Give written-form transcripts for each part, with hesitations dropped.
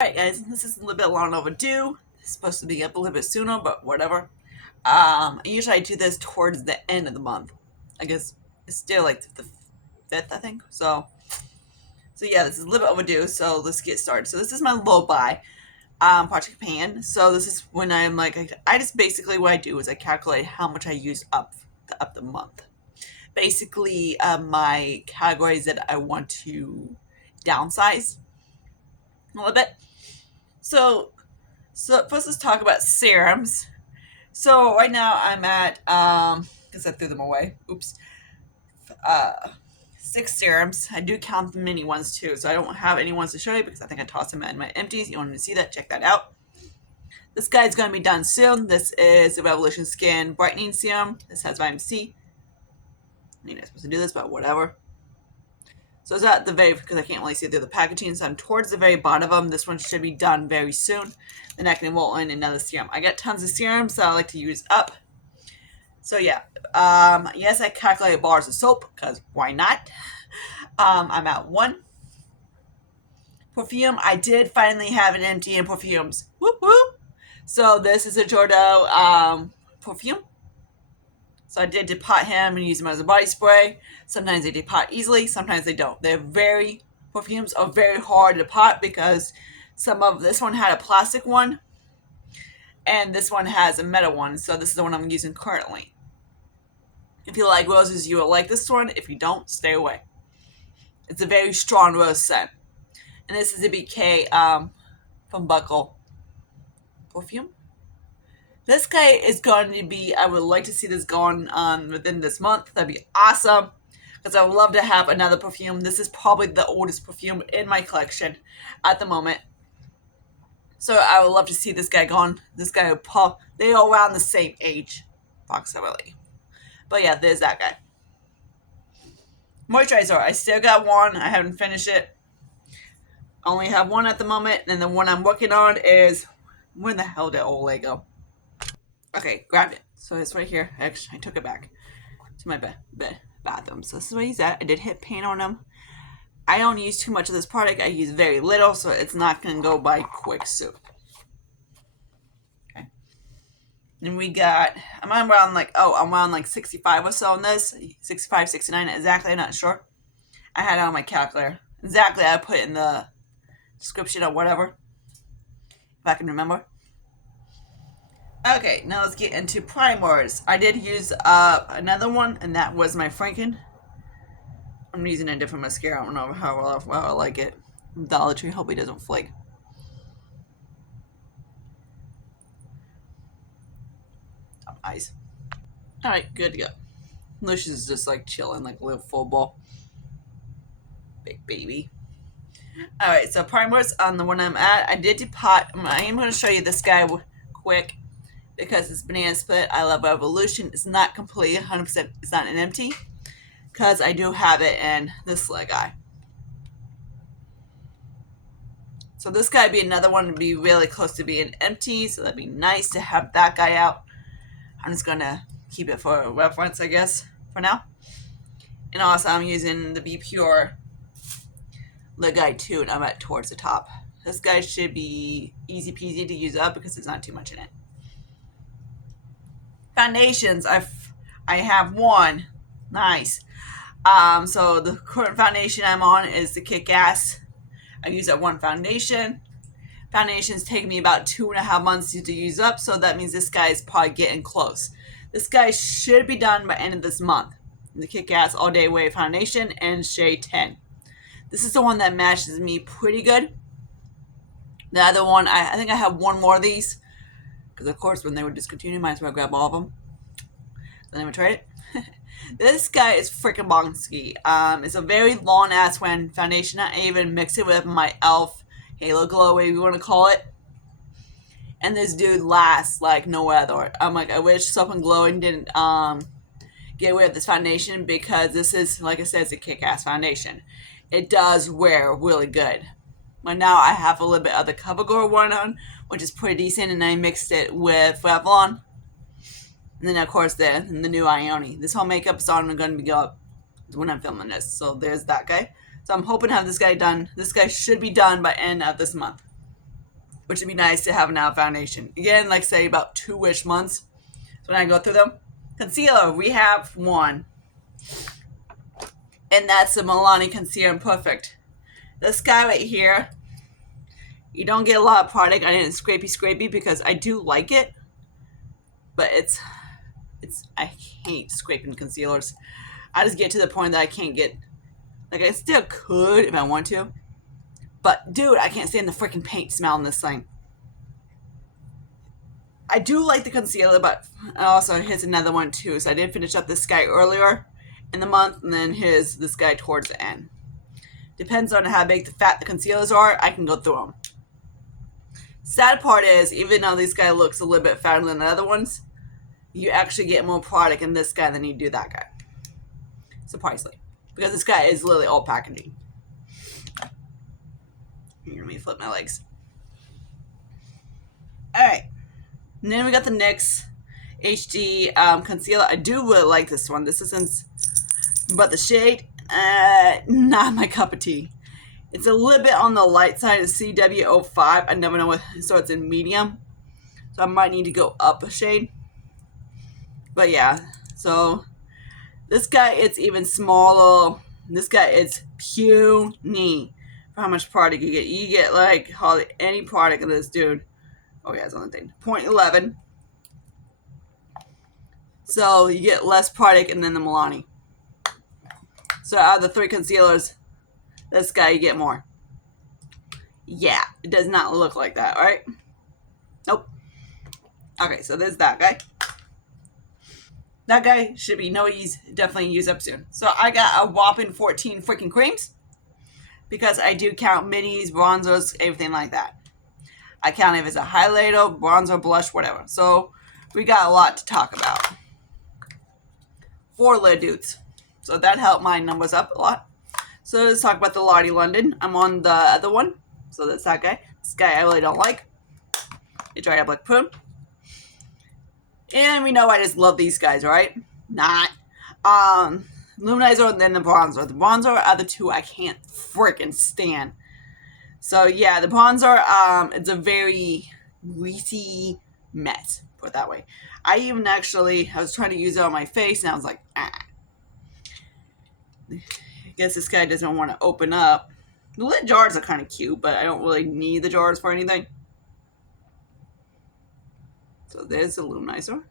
Alright guys, this is a little bit long overdue. It's supposed to be up a little bit sooner, but whatever. Usually I do this towards the end of the month. I guess it's still like the 5th, I think. So yeah, this is a little bit overdue, so let's get started. So this is my low buy Project Pan. So this is when I'm like, I just basically what I do is I calculate how much I use up the month. Basically, my categories that I want to downsize a little bit. So first let's talk about serums. So right now I'm at because I threw them away. Oops. Uh, 6 serums. I do count the mini ones too, so I don't have any ones to show you because I think I tossed them in my empties. You wanted to see that? Check that out. This guy's going to be done soon. This is the Revolution Skin Brightening Serum. This has vitamin C. You're not supposed to do this, but whatever. So it's at the very, because I can't really see through the packaging, so I'm towards the very bottom of them. This one should be done very soon. Then I can roll in another serum. I got tons of serums that I like to use up. So yeah, yes, I calculate bars of soap, because why not? I'm at 1. Perfume, I did finally have an empty in perfumes. Whoop whoop. So this is a Giorgio perfume. So I did depot him and use him as a body spray. Sometimes they depot easily, sometimes they don't. Perfumes are very hard to depot because this one had a plastic one and this one has a metal one. So this is the one I'm using currently. If you like roses, you will like this one. If you don't, stay away. It's a very strong rose scent. And this is a BK from Buckle perfume. This guy is going to be, I would like to see this going on within this month. That'd be awesome. Because I would love to have another perfume. This is probably the oldest perfume in my collection at the moment. So I would love to see this guy gone. This guy would they are around the same age, approximately. But yeah, there's that guy. Moisturizer, I still got one. I haven't finished it. I only have one at the moment. And the one I'm working on is, where the hell did old Lego? Okay, grabbed it. So it's right here. Actually, I took it back to my bathroom. So this is where he's at. I did hit paint on him. I don't use too much of this product. I use very little, so it's not going to go by quick soup. Okay. Then we got, I'm around like 65 or so on this. 65, 69 exactly. I'm not sure. I had it on my calculator. Exactly, I put it in the description or whatever. If I can remember. Okay, now let's get into primers. I did use another one, and that was my Franken. I'm using a different mascara. I don't know how well I like it. Dollar Tree. Hope it doesn't flake. Eyes. Alright, good to go. Lucius is just like chilling, like a little football. Big baby. Alright, so primers on the one I'm at. I did depot. I am going to show you this guy quick because it's Banana Split. I love Revolution. It's not completely 100%. It's not an empty because I do have it in this guy. So this guy would be another one to be really close to being empty. So that'd be nice to have that guy out. I'm just going to keep it for reference, I guess, for now. And also I'm using the Be Pure lid guy too, and I'm at towards the top. This guy should be easy peasy to use up because there's not too much in it. Foundations, I have one. Nice. So the current foundation I'm on is the Kick-Ass. I use that one foundation. Foundations take me about 2.5 months to use up, so that means this guy is probably getting close. This guy should be done by end of this month. The Kick-Ass All Day Wave Foundation and Shade 10. This is the one that matches me pretty good. The other one, I think I have one more of these. Because, of course, when they were discontinued, might as well grab all of them. So I never tried it. This guy is freaking bonski. It's a very long-ass foundation. I even mix it with my e.l.f. Halo Glow, whatever you want to call it. And this dude lasts like no other. I'm like, I wish Soap and Glowing didn't get away with this foundation because this is, like I said, it's a kick-ass foundation. It does wear really good. But now I have a little bit of the CoverGirl one on, which is pretty decent, and I mixed it with Revlon. And then, of course, the new Ioni. This whole makeup is on going to be up when I'm filming this. So there's that guy. So I'm hoping to have this guy done. This guy should be done by end of this month. which would be nice to have now foundation. Again, like say about 2-ish months. So when I go through them. Concealer, we have one. And that's the Milani Concealer in Perfect. This guy right here, you don't get a lot of product. I didn't scrapey because I do like it. But I hate scraping concealers. I just get to the point that I can't get, like I still could if I want to. But dude, I can't stand the freaking paint smell in this thing. I do like the concealer, but also here's another one too. So I did finish up this guy earlier in the month, and then here's this guy towards the end. Depends on how big the fat the concealers are, I can go through them. Sad part is, even though this guy looks a little bit fatter than the other ones, you actually get more product in this guy than you do that guy. Surprisingly. Because this guy is literally all packaging. Here, let me flip my legs. Alright. And then we got the NYX HD concealer. I do really like this one. This isn't, but the shade, not my cup of tea. It's a little bit on the light side of CW05. I never know what, so it's in medium. So I might need to go up a shade. But yeah, so this guy, it's even smaller. This guy, it's puny for how much product you get. You get like hardly any product in this dude. Oh yeah, it's on the thing. 0.11. So you get less product, and then the Milani. So out of the 3 concealers, this guy you get more. Yeah, it does not look like that, right? Nope. Okay, so there's that guy. That guy should be definitely used up soon. So I got a whopping 14 freaking creams because I do count minis, bronzers, everything like that. I count if it's a highlighter, bronzer, blush, whatever. So we got a lot to talk about. 4 lid dudes. So that helped my numbers up a lot. So let's talk about the Lottie London. I'm on the other one. So that's that guy. This guy I really don't like. It dried up like poop. And we know I just love these guys, right? Not. Luminizer and then the bronzer. The bronzer are the 2 I can't freaking stand. So yeah, the bronzer, it's a very greasy mess, put it that way. I was trying to use it on my face, and I was like, I guess this guy doesn't want to open up. The lid jars are kind of cute, but I don't really need the jars for anything. So there's the luminizer.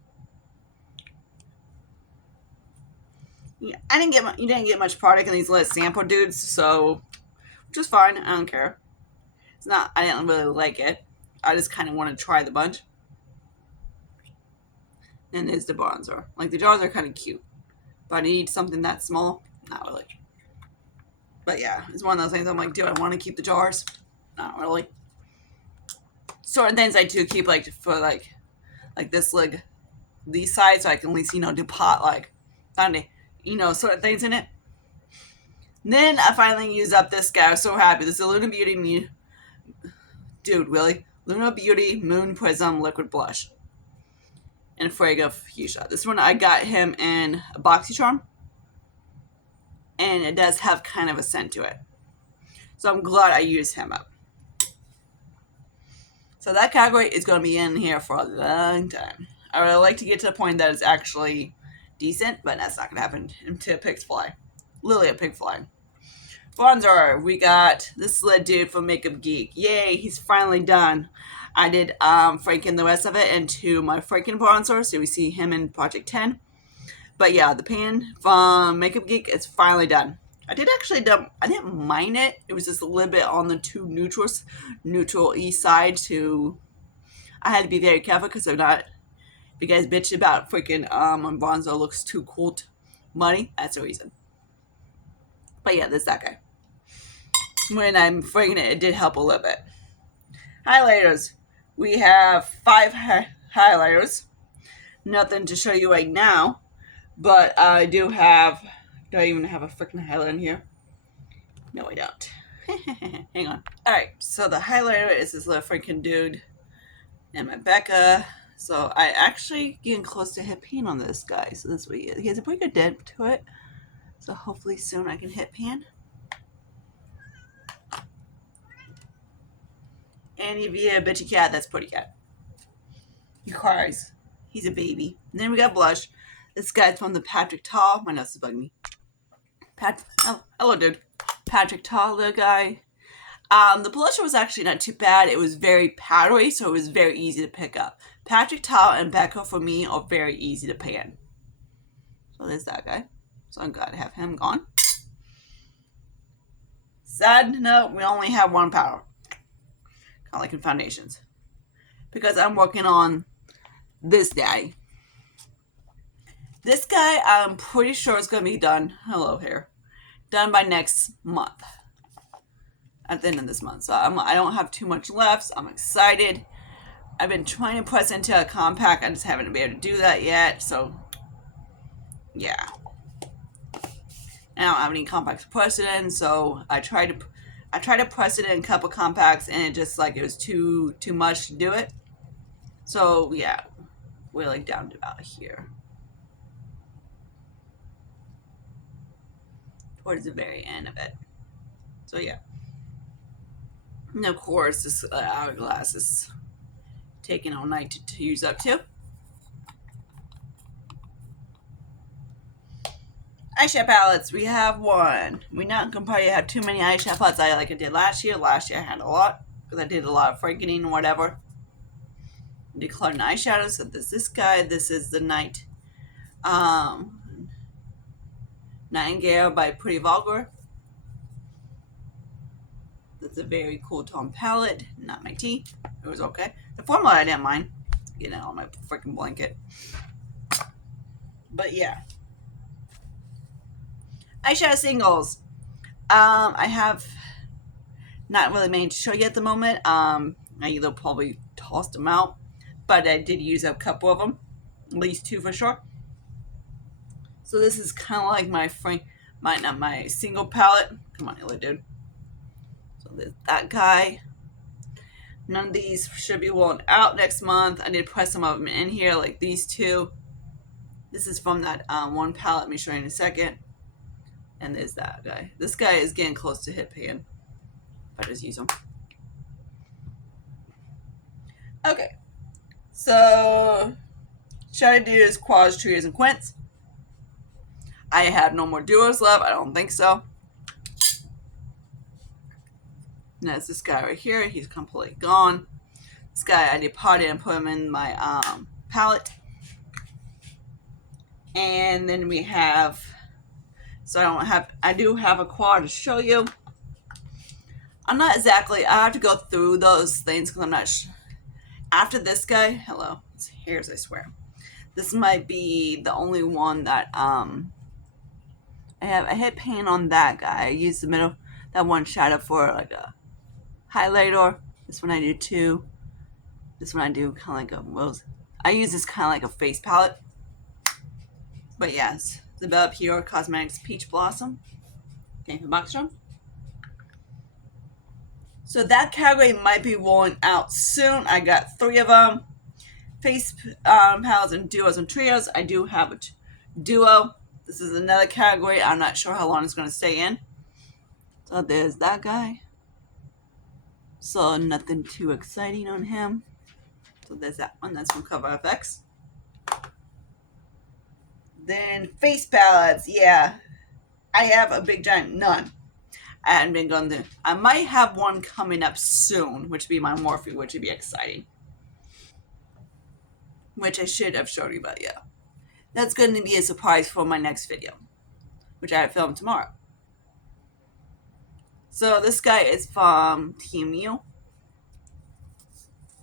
Yeah, you didn't get much product in these little sample dudes, so which is fine. I don't care. I didn't really like it. I just kind of want to try the bunch. And there's the bronzer. Like, the jars are kind of cute. But I need something that small? Not really. But yeah, it's one of those things I'm like, do I want to keep the jars? Not really. Certain things I do keep, like, for, like this, like, these sides, so I can at least, do pot, like, certain things in it. And then I finally used up this guy. I was so happy. This is a Luna Beauty Dude, really? Luna Beauty Moon Prism Liquid Blush. And Fuego Fuchsia. This one I got him in a BoxyCharm. And it does have kind of a scent to it. So I'm glad I used him up. So that category is going to be in here for a long time. I would like to get to the point that it's actually decent, but that's not going to happen until pigs fly. Literally a pig fly. Bronzer, we got this lid dude from Makeup Geek. Yay, he's finally done. I did Franken the rest of it into my Franken bronzer, so we see him in Project 10. But yeah, the pan from Makeup Geek is finally done. I didn't mind it. It was just a little bit on the too neutral east side. I had to be very careful because if you guys bitch about freaking when bronzer looks too cool, muddy. That's the reason. But yeah, there's that guy. When I'm freaking it did help a little bit. Highlighters. We have 5 highlighters. Nothing to show you right now. But I do I even have a freaking highlighter in here? No, I don't. Hang on. Alright, so the highlighter is this little freaking dude. And my Becca. So I actually getting close to hit pan on this guy. So this way he has a pretty good dip to it. So hopefully soon I can hit pan. And if you have a bitchy cat, that's Pretty Cat. He cries. He's a baby. And then we got Blush. This guy's from the Patrick Ta. My nose is bugging me. Oh, hello, dude. Patrick Ta, the guy. The blusher was actually not too bad. It was very powdery, so it was very easy to pick up. Patrick Ta and Becca, for me, are very easy to pan. So there's that guy. So I'm glad to have him gone. Sad note, we only have one powder. Kind of like in foundations. Because I'm working on this daddy. This guy, I'm pretty sure is going to be done. Hello, hair. Done by next month. At the end of this month. So I don't have too much left. So I'm excited. I've been trying to press into a compact. I just haven't been able to do that yet. So, yeah. I don't have any compacts to press it in. So I tried to press it in a couple compacts, and it was too much to do it. So yeah, we're like down to about here. Towards the very end of it. So yeah. And of course, this hourglass is taking all night to use up too. Eyeshadow palettes, we have one. We not gonna probably have too many eyeshadow palettes like I did last year. Last year I had a lot because I did a lot of frankening and whatever. Decluttering eyeshadows. So this guy. This is the Nightingale by Pretty Vulgar. That's a very cool tone palette. Not my tea. It was okay. The formula I didn't mind. Getting it on my freaking blanket. But yeah. Eyeshadow singles. I have not really made to show you at the moment. I either probably tossed them out, but I did use a couple of them, at least two for sure. So this is kind of like my single palette. Come on, Ella, dude. So there's that guy. None of these should be worn out next month. I did press some of them in here, like these two. This is from that one palette. Let me show you in a second. And there's that guy. This guy is getting close to hit pan. If I just use them. Okay. So, should I do is quads, trios, and quints? I have no more duos left. I don't think so. And that's this guy right here. He's completely gone. This guy I depotted and put him in my palette. And then we have, so I do have a quad to show you. I'm not exactly, I have to go through those things because I'm not after this guy, hello, it's hairs, I swear. This might be the only one that I hit paint on that guy. I used the middle, that one shadow for like a highlighter. This one I do too. This one I do kind of like I use this kind of like a face palette. But yes, the Bella Pure Cosmetics Peach Blossom. Came from Boxstrom. So that category might be rolling out soon. I got 3 of them. Face palettes and duos and trios. I do have a duo. This is another category. I'm not sure how long it's going to stay in. So there's that guy. So nothing too exciting on him. So there's that one. That's from Cover FX. Then face palettes. Yeah. I have a big giant none. I haven't been going to. I might have one coming up soon, which would be my Morphe, which would be exciting. Which I should have showed you, but yeah. That's going to be a surprise for my next video, which I film tomorrow. So this guy is from Team Mew.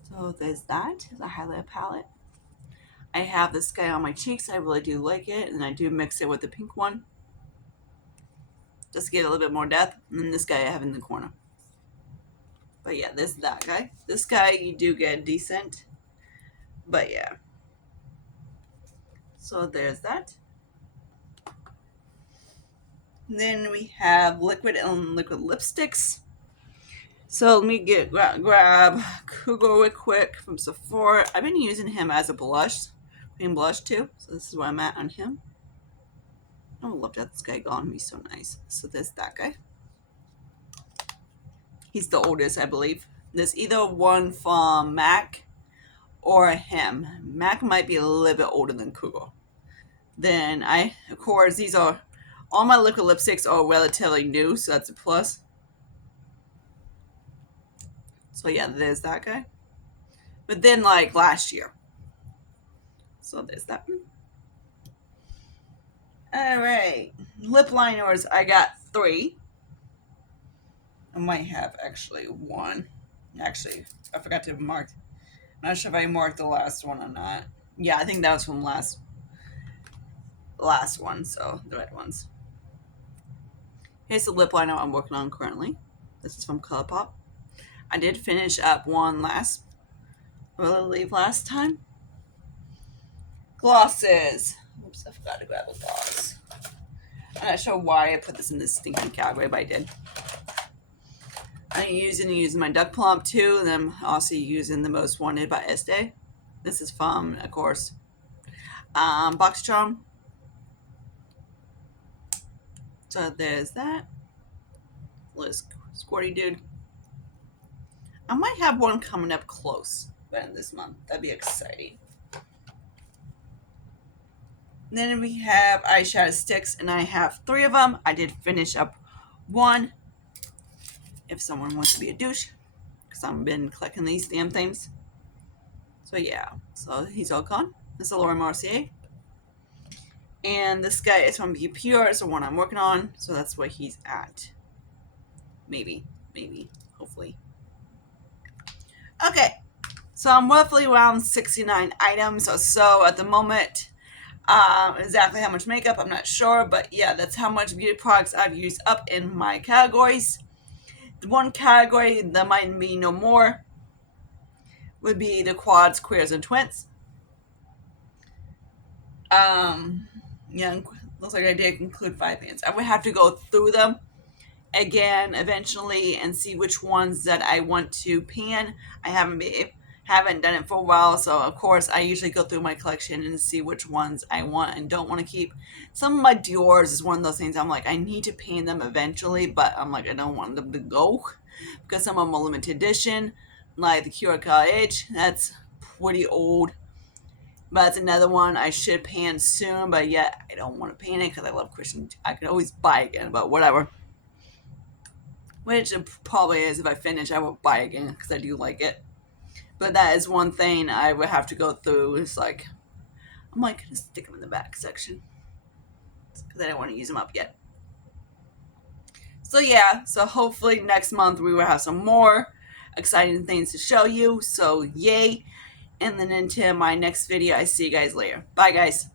So there's that. The highlight palette. I have this guy on my cheeks. I really do like it, and I do mix it with the pink one. Just to get a little bit more depth. And then this guy I have in the corner. But yeah, this is that guy. This guy you do get decent. But yeah. So there's that. Then we have liquid and liquid lipsticks. So let me grab Cougar Wick Quick from Sephora. I've been using him as a blush, cream blush too. So this is where I'm at on him. I would love to have this guy gone. He's so nice. So there's that guy. He's the oldest, I believe. There's either one from MAC or him. MAC might be a little bit older than Cougar. Then of course, these are, all my liquid lipsticks are relatively new, so that's a plus. So yeah, there's that guy. But then like last year. So there's that one. Alright. Lip liners, I got 3. I might have actually 1. Actually, I forgot to mark. I'm not sure if I marked the last one or not. Yeah, I think that was from last one, so the right ones. Here's the lip liner I'm working on currently. This is from ColourPop. I did finish up one last time. Glosses. Oops, I forgot to grab a gloss. I'm not sure why I put this in this stinky category, but I did. I'm using my Duck Plump too, and I'm also using the Most Wanted by Estee. This is from, of course, Boxycharm. So there's that. Little squirty dude. I might have one coming up close by the end of this month. That'd be exciting. Then we have eyeshadow sticks, and I have 3 of them. I did finish up 1. If someone wants to be a douche, because I've been collecting these damn things. So yeah, so he's all gone. This is Laura Mercier. And this guy is from Be Pure, it's the one I'm working on, so that's where he's at. Maybe, hopefully. Okay, so I'm roughly around 69 items or so at the moment. Exactly how much makeup, I'm not sure, but yeah, that's how much beauty products I've used up in my categories. The one category that might be no more would be the quads, queers, and twins. Yeah, looks like I did include 5 pans. I would have to go through them again eventually and see which ones that I want to pan. I haven't done it for a while, so of course I usually go through my collection and see which ones I want and don't want to keep. Some of my Dior's is one of those things I'm like, I need to pan them eventually, but I'm like, I don't want them to go because some of them are limited edition, like the Curacao Edge. That's pretty old, but it's another one I should pan soon, but yet I don't want to pan it because I love Christian. I could always buy again, but whatever. Which it probably is, if I finish, I will buy again because I do like it. But that is one thing I would have to go through. It's like, I'm like, gonna stick them in the back section because I don't want to use them up yet. So yeah, so hopefully next month we will have some more exciting things to show you. So yay. And then until my next video, I see you guys later. Bye guys.